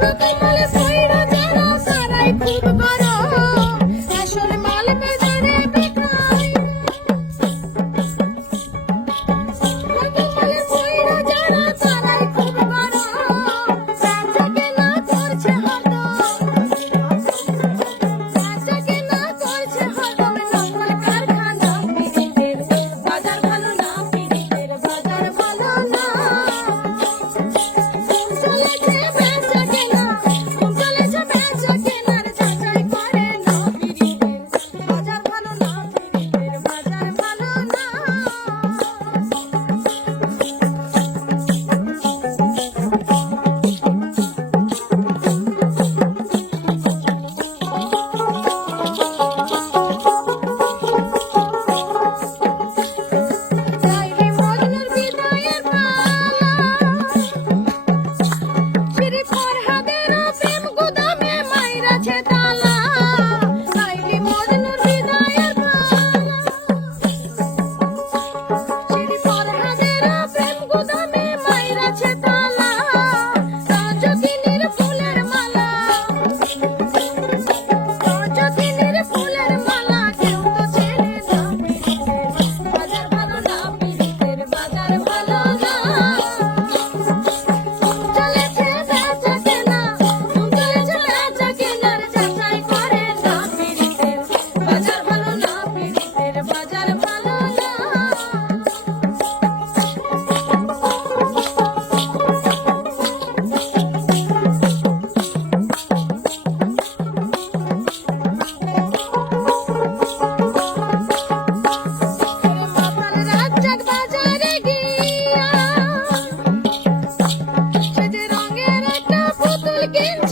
নতুন মালে পয়রা যারা তারাই খুব গরম, আসল মাল বাজারে বিক্রয়। নতুন মালে পয়রা যারা তারাই খুব গরম, বেচা কেনা করছে হরদম, বেচা কেনা করছে হরদম। নকল কারখানা পিরিতের বাজার ভালো না, পিরিতের বাজার ভালো না। চলেছে বেচা কেনা, চলেছে বেচা কেনার যাচাই করে না, পিরিতের বাজার ভালো না, পিরিতের বাজার ভালো না। লাইলি মজনুর বিদায়ের পালা, শ্রী ফরহাদেরও প্রেম গুদামে মাইরাছে তালা। লাইলি মজনুর বিদায়ের পালা, শ্রী ফরহাদেরও প্রেম গুদামে মাইরাছে তালা। রাজকিনীর ফুলের মালা, রাজকিনীর ফুলের মালা কেউ তো চেনে না, পিরিতের বাজার ভালো না, পিরিতের বাজার ভালো না। চলেছে বেচা কেনা, চলেছে বেচা কেনার যাচাই করে না, পিরিতের বাজার ভালো না, পিরিতের বাজার ভালো না। মাতাল রাজ্জাক বাজারে গিয়া, সে যে রঙের একটা পুতুল কিনতে